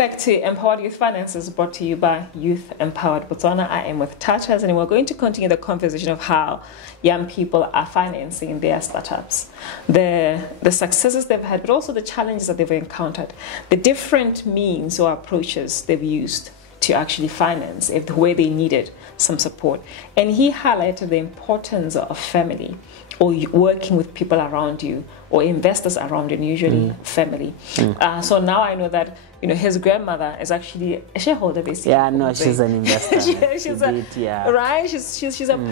back to Empowered Youth Finances, brought to you by Youth Empowered Botswana. I am with Titus, and we're going to continue the conversation of how young people are financing their startups, the successes they've had, but also the challenges that they've encountered, the different means or approaches they've used to actually finance if the way they needed some support. And he highlighted the importance of family, or working with people around you, or investors around you, and usually family. So now I know that his grandmother is actually a shareholder, basically. Yeah, no, she's an investor.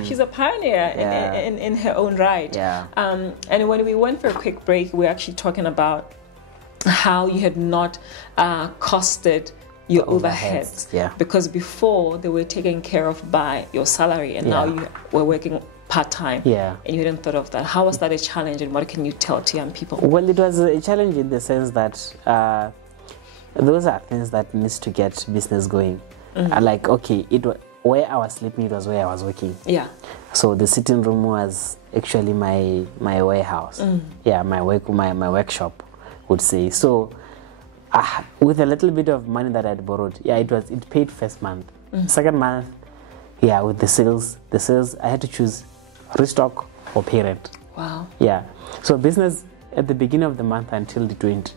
she's a pioneer in her own right. Yeah. And when we went for a quick break, we were actually talking about how you had not costed your overheads. Yeah. Because before they were taken care of by your salary, and now you were working part-time, and you hadn't thought of that. How was that a challenge, and what can you tell to young people? Well, it was a challenge in the sense that those are things that needs to get business going. Like, okay, where I was sleeping, it was where I was working. Yeah. So the sitting room was actually my warehouse. Yeah, my workshop, would say. So with a little bit of money that I'd borrowed, it paid first month. Second month, with the sales, I had to choose restock or pay rent. Wow. Yeah. So business at the beginning of the month until the 20th.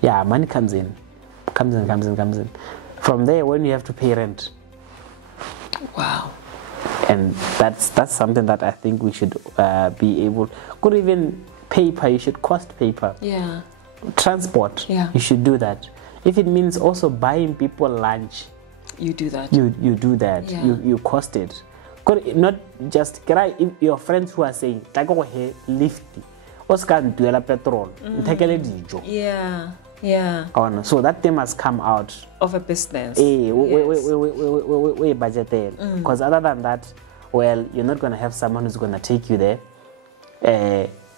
Yeah, money comes in. From there, when you have to pay rent. Wow. And that's something that I think we should be able. Could even paper. You should cost paper. Yeah. Transport. Yeah. You should do that. If it means also buying people lunch, you do that. You do that. Yeah. You cost it. Not just if your friends who are saying like lift, Oscar duela petrol, yeah. Yeah. So that thing must come out of a business. We budgeted. Because other than that, well, you're not going to have someone who's going to take you there.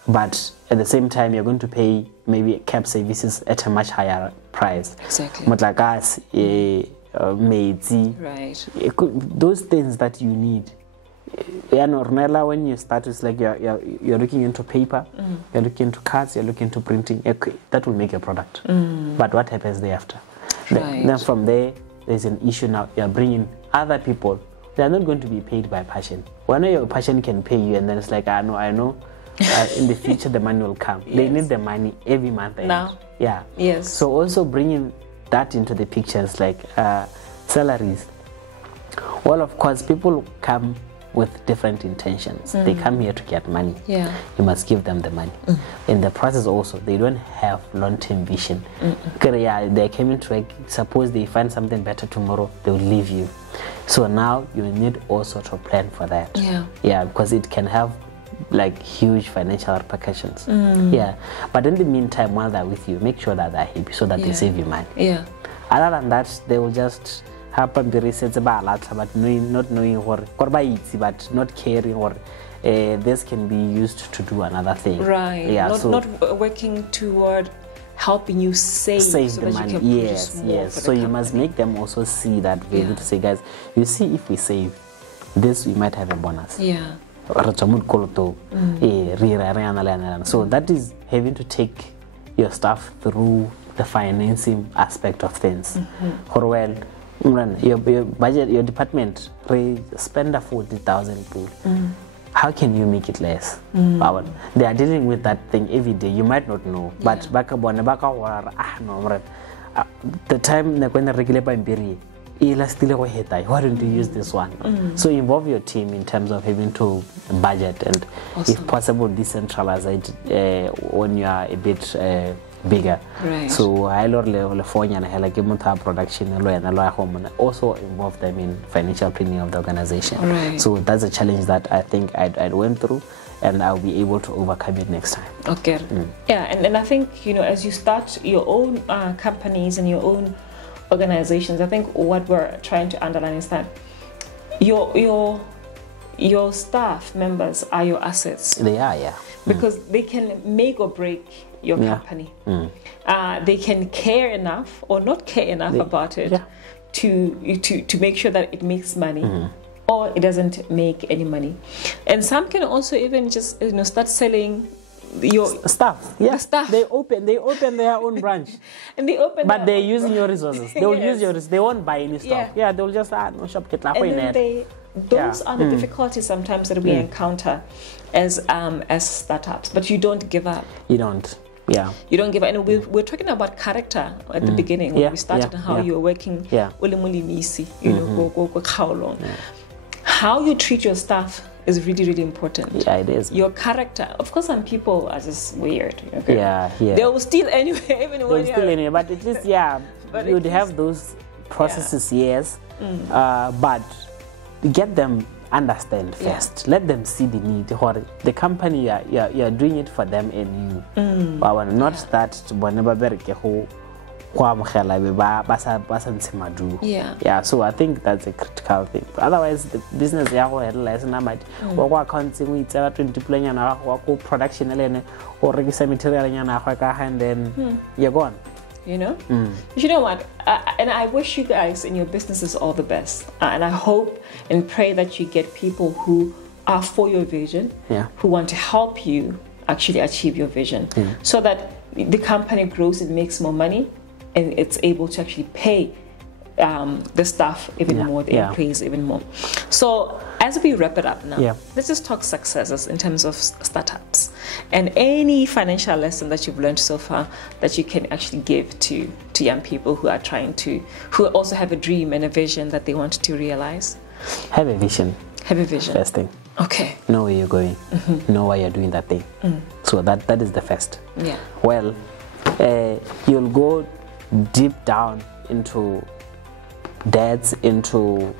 But at the same time, you're going to pay maybe cab services at a much higher price. Exactly. Motlagas, meidzi. Right. Those things that you need. When you start, it's like you're looking into paper, you're looking into cards, you're looking into printing. That will make a product. But what happens thereafter? Right. Then from there, there's an issue now. You're bringing other people. They are not going to be paid by passion. When your passion can pay you, and then it's like, I know. In the future, the money will come. Yes. They need the money every month. Now. Yeah. Yes. So also bringing that into the pictures, like salaries. Well, of course, people come with different intentions. They come here to get money. Yeah. You must give them the money. In the process also, they don't have long-term vision. They came into work, suppose they find something better tomorrow, they will leave you. So now you need also to plan for that. Yeah, because it can have like huge financial repercussions. Yeah. But in the meantime, while they're with you, make sure that they're happy so that they save you money. Yeah. Other than that, they will just happen the research about but not knowing what, but not caring, or this can be used to do another thing. Right. Yeah. Not working toward helping you save so the money. Yes. So you must make them also see that value to say, guys, you see, if we save this, we might have a bonus. Yeah. So that is having to take your staff through the financing aspect of things. Well, your budget, your department, spend a 40,000 pool. How can you make it less? They are dealing with that thing every day. You might not know, but the time when the regular why don't you use this one? So involve your team in terms of having to budget and, if possible, decentralize it when you are a bit bigger. Right. So high level production also involve them in financial planning of the organization. Right. So that's a challenge that I think I went through, and I'll be able to overcome it next time. Okay. Yeah, and I think as you start your own companies and your own organizations, I think what we're trying to underline is that your staff members are your assets. They are, yeah. Because they can make or break your company. They can care enough or not care enough about it to make sure that it makes money, or it doesn't make any money. And some can also even just start selling your staff. Yeah, the staff. They open their own branch, and they open. But they're using your resources. They will use your resources. They won't buy any stuff. Yeah, they'll just no shop get. And then those are the difficulties sometimes that we encounter as startups. But you don't give up. You don't. Yeah. You don't give up. And we're talking about character at the beginning when we started and how you were working. Yeah. You know, how you treat your staff is really, really important. Yeah, it is. Your character. Of course, some people are just weird. Okay? Yeah. They will steal anyway, even when they'll steal anyway. But at least, you'd have those processes, yes. But get them understand first. Let them see the need. The company, you're doing it for them and you. Not that whenever so I think that's a critical thing. Otherwise, the business production or material and then you're gone. You know? You know what? And I wish you guys in your businesses all the best. And I hope and pray that you get people who are for your vision, who want to help you actually achieve your vision, so that the company grows, it makes more money, and it's able to actually pay the staff even more, the employees even more. So as we wrap it up now, let's just talk successes in terms of startups and any financial lesson that you've learned so far that you can actually give to young people who are who also have a dream and a vision that they want to realize. Have a vision. Have a vision. First thing. Okay. Know where you're going. Know why you're doing that thing. So that is the first. Yeah. Well, you'll go deep down into debts, into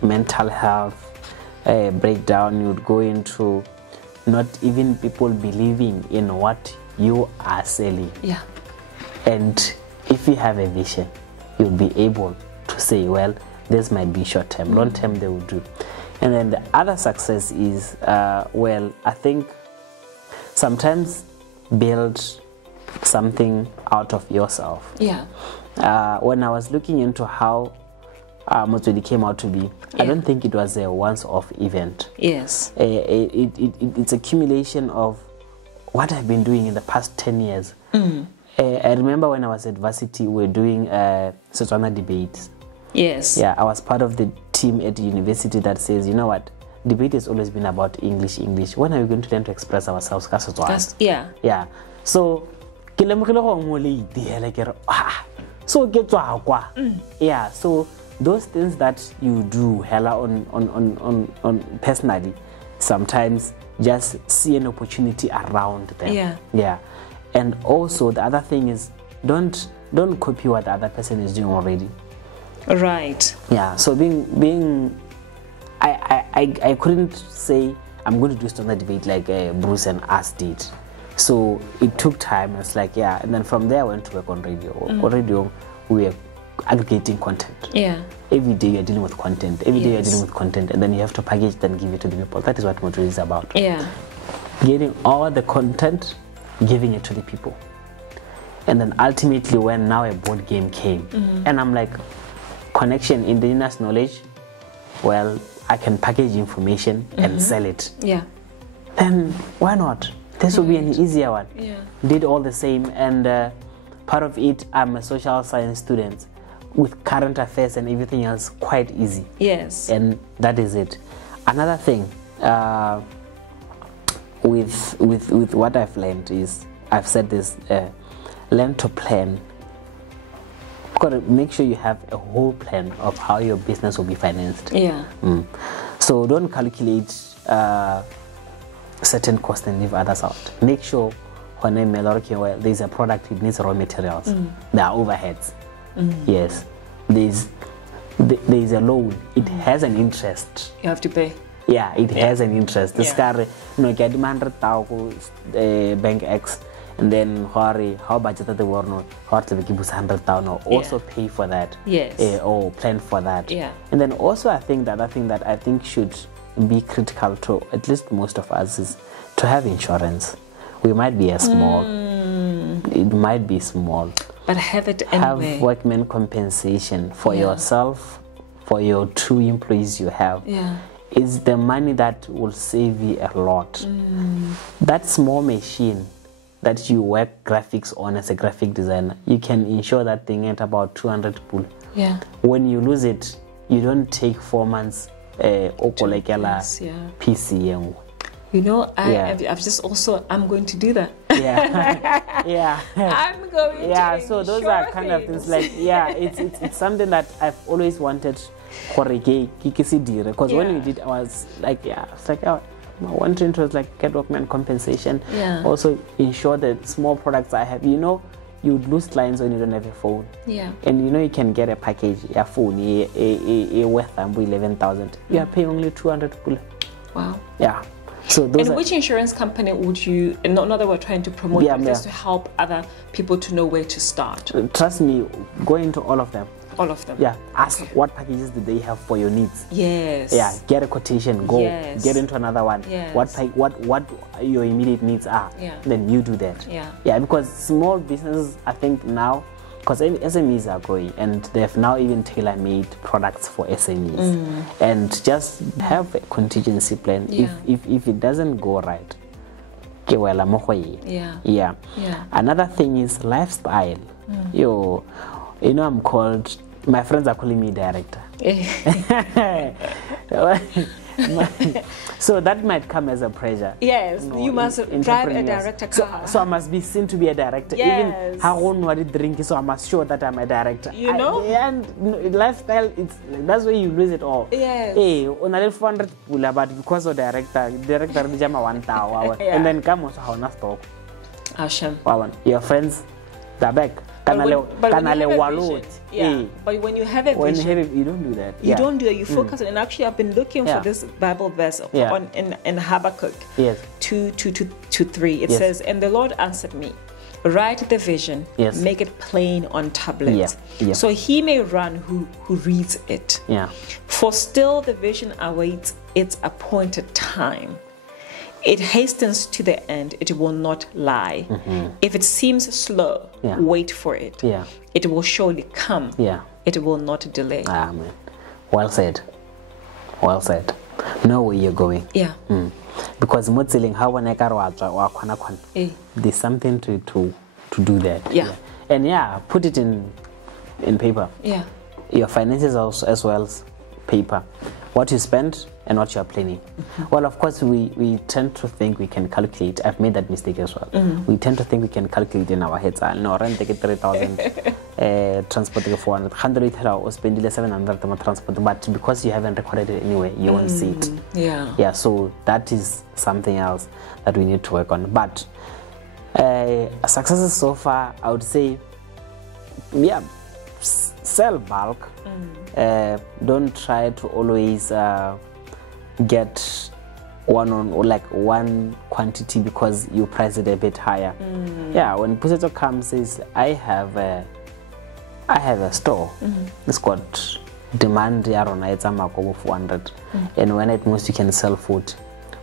mental health breakdown. You'd go into not even people believing in what you are selling. Yeah. And if you have a vision, you'll be able to say, well, this might be short term, long term they will do. And then the other success is, well, I think sometimes build something out of yourself. Yeah. When I was looking into how Motswedi came out to be, I don't think it was a once-off event. Yes. It's accumulation of what I've been doing in the past 10 years. I remember when I was at varsity, we were doing Botswana debates. Yes. Yeah, I was part of the team at the university that says, you know what, debate has always been about English. When are we going to learn to express ourselves? Yeah. Yeah. So, yeah, so those things that you do hella on personally, sometimes just see an opportunity around them. Yeah. And also the other thing is don't copy what the other person is doing already. Right. Yeah. So being I couldn't say I'm going to do standard debate like Bruce and us did. So it took time. It's like, and then from there I went to work on radio. On radio we were aggregating content. Yeah. Every day you're dealing with content. Every day you're dealing with content, and then you have to package it and give it to the people. That is what Motswedi is about. Yeah. Getting all the content, giving it to the people. And then ultimately when now a board game came, and I'm like, connection, indigenous knowledge, well, I can package information and sell it. Yeah. Then why not? This will be an easier one. Yeah. Did all the same, and part of it, I'm a social science student with current affairs and everything else quite easy. Yes. And that is it. Another thing with what I've learned is, I've said this, learn to plan. You've got to make sure you have a whole plan of how your business will be financed. Yeah. So don't calculate certain costs and leave others out. Make sure when there's a product, it needs raw materials. There are overheads. Yes. There's a loan. It has an interest. You have to pay. Yeah, it has an interest. This car, get 100,000 bank X, and then how budget the war no, how to give 100,000 also pay for that. Yes. Or plan for that. Yeah. And then also I think the other thing that I think should be critical to at least most of us is to have insurance. We might be small. It might be small. But have it anyway. Have workman compensation for yourself, for your 2 employees you have. Yeah. is the money that will save you a lot. That small machine that you work graphics on as a graphic designer, you can insure that thing at about 200 pool. Yeah. When you lose it, you don't take 4 months PC. You know, I've just also, I'm going to do that. Yeah. Yeah. I'm going to. So those are kind of things like, it's something that I've always wanted. Because when we did, I was like, one trend was like get workman compensation. Yeah. Also ensure that small products I have, you know, you'd lose clients when you don't have a phone. Yeah. And you know, you can get a package, a phone, a worth 11,000. You are paying only 200. Wow. Yeah. So those and which insurance company would you, not that we're trying to promote, but just to help other people to know where to start? Trust me, go into all of them. All of them? Yeah. Ask what packages do they have for your needs. Yes. Yeah. Get a quotation. Go. Yes. Get into another one. Yes. What your immediate needs are. Yeah. Then you do that. Yeah. Yeah. Because small businesses, I think now, because SMEs are growing and they have now even tailor-made products for SMEs, and just have a contingency plan. Yeah. If it doesn't go right, yeah. Another thing is lifestyle. You know, I'm called, my friends are calling me director. So that might come as a pressure. Yes, you must drive a director car. So I must be seen to be a director. Yes. Even how one drink, so I must show that I'm a director. You know? And lifestyle, that's where you lose it all. Yes. Hey, on a 400 pula, but because of director jama 1 hour, and then come also how na stock. Asham. Your friends, they're back. But when you have a vision, you don't do that. You don't do it. You focus on it. And actually, I've been looking for this Bible verse in Habakkuk 2:2-3. It says, "And the Lord answered me, write the vision, make it plain on tablets, so he may run who reads it. For still the vision awaits its appointed time. It hastens to the end, it will not lie. If it seems slow, wait for it. It will surely come. It will not delay." Amen. Well said. Well said. Know where you're going. Because there's something to do that. And put it in paper. Your finances also, as well as paper. What you spend and what you are planning. Well, of course, we tend to think we can calculate. I've made that mistake as well. We tend to think we can calculate in our heads. No, rent take 3,000, transport take 400, 100 or spend 700 transport. But because you haven't recorded it anyway, you won't see it. So that is something else that we need to work on. But successes so far, I would say, sell bulk. Don't try to always get one quantity because you price it a bit higher. When Puseto comes says, I have a store. It's got demand it's a mark of 400, and when at most you can sell food.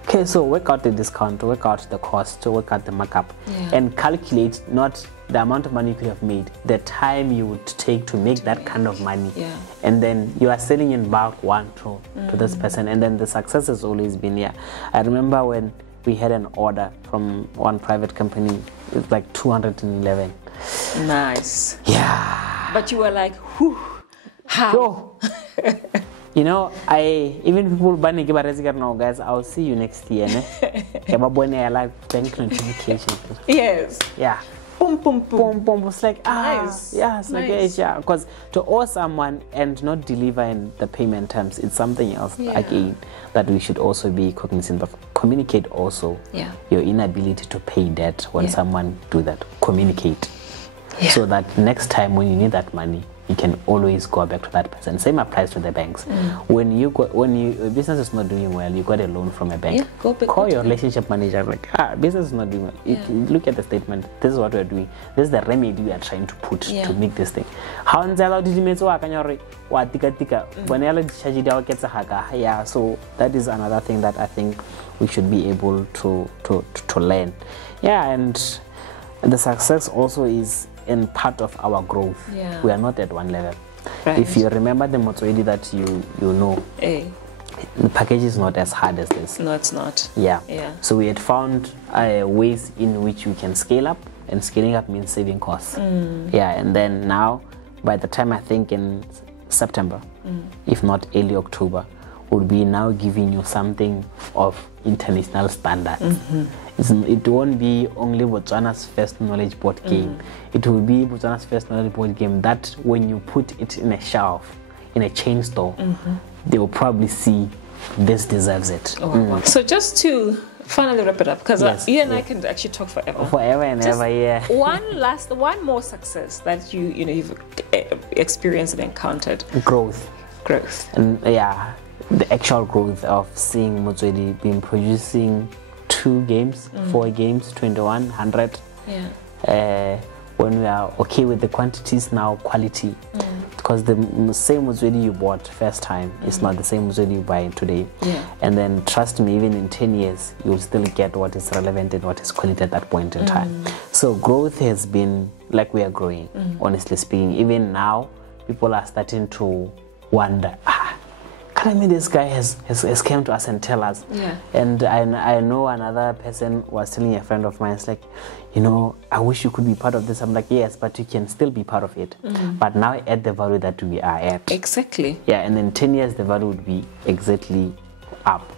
Okay, so work out the discount, work out the cost, work out the markup, and calculate not the amount of money you could have made, the time you would take to make that kind of money. And then you are selling in bulk to this person, and then the success has always been I remember when we had an order from one private company, it was like 211. Nice. But you were like, whew, how? You know, even people banning now, guys, I'll see you next year. I like bank notification. Boom, boom, boom, boom. It's like, nice. It's like, because to owe someone and not deliver in the payment terms, it's something else again that we should also be cognizant of. Communicate also your inability to pay debt when someone do that. Communicate so that next time when you need that money, you can always go back to that person. Same applies to the banks. When your business is not doing well, you got a loan from a bank. Call your relationship manager like, business is not doing well. Look at the statement. This is what we're doing. This is the remedy we are trying to put to make this thing. So that is another thing that I think we should be able to learn. And the success also is in part of our growth. We are not at one level. If you remember the Motswedi that you know, the package is not as hard as this. No, it's not. Yeah. Yeah. So we had found ways in which we can scale up, and scaling up means saving costs. Yeah, and then now, by the time I think in September, if not early October, would be now giving you something of international standards. It won't be only Botswana's first knowledge board game. It will be Botswana's first knowledge board game that when you put it in a shelf, in a chain store, they will probably see this deserves it. Wow. So just to finally wrap it up, because you and I can actually talk forever. Forever and ever, yeah. one more success that you've experienced and encountered. Growth. And yeah, the actual growth of seeing Motswedi being producing 2 games, 4 games, 21, 100. Yeah. When we are okay with the quantities, now quality. Because the same Motswedi you bought first time is not the same Motswedi you buy today. Yeah. And then trust me, even in 10 years, you'll still get what is relevant and what is quality at that point in time. So growth has been, like, we are growing, honestly speaking. Even now, people are starting to wonder, this guy has come to us and tell us. Yeah. And I know another person was telling a friend of mine, it's like, I wish you could be part of this. I'm like, yes, but you can still be part of it. But now at the value that we are at. Exactly. Yeah, and in 10 years, the value would be exactly up.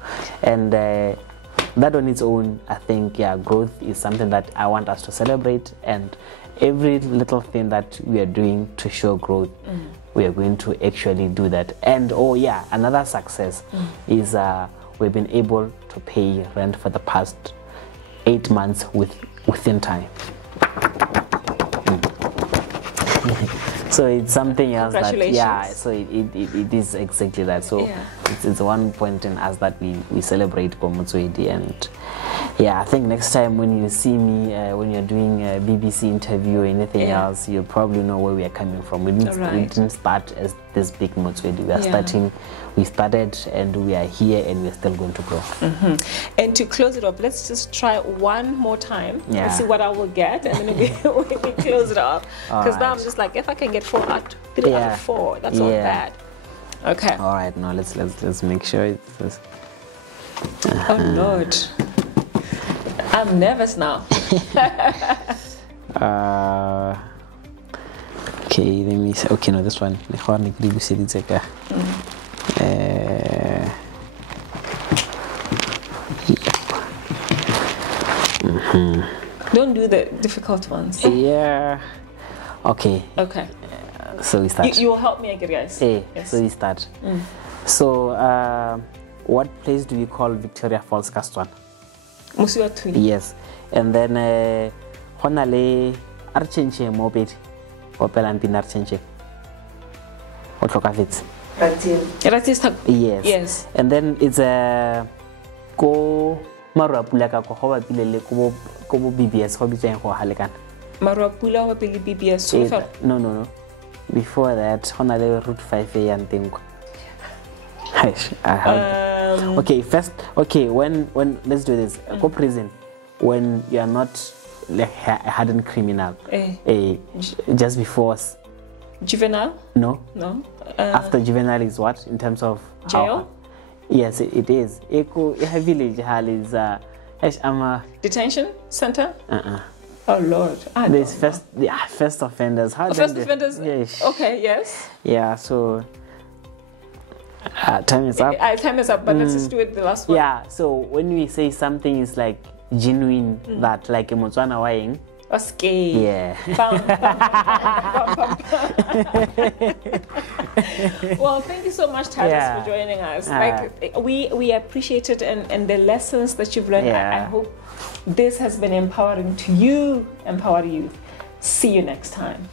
And that on its own, I think, growth is something that I want us to celebrate. And every little thing that we are doing to show growth, we are going to actually do that. And another success is we've been able to pay rent for the past 8 months within time. So it's something else that so it is exactly that. So it's one point in us that we celebrate Motswedi. And I think next time when you see me when you're doing a BBC interview or anything else, you'll probably know where we are coming from. We didn't start as this big Motswedi. We started and we are here and we're still going to grow. And to close it up, let's just try one more time. Let's see what I will get, and then we close it up. Because now I'm just like, if I can get 3 out of 4, that's not bad. Okay. All right, now let's make sure it's Oh Lord, I'm nervous now. Okay, let me say. Okay, no, this one. Don't do the difficult ones. Yeah. Okay. Okay. So we start. You will help me again, guys. Yes. So we start. So, what place do we call Victoria Falls Kastwan? Motswedi. Yes. And then, honale archenche moped. Opel and pinarchenche. What look at it? Yes. And then it's a go marapula ka ko hoba pilele ko BBS ho bitsa go halekan. Marapula ho pele BBS so no. Before that, honale route 5A and thing. Okay, first, when let's do this. Go prison when you are not like hardened criminal. Just before juvenile? No. After juvenile is what in terms of jail? Yes, it is. Village hall is detention center. Oh Lord! There's first offenders. First offenders. Yes. Okay. Yes. Yeah. So time is up. Time is up. But let's just do it the last one. Yeah. So when we say something is like genuine, that like a Motswana wine. Okay. Yeah. Well, thank you so much, Titus, for joining us. Like we appreciate it and the lessons that you've learned. I hope this has been empowering to you, empower youth. See you next time.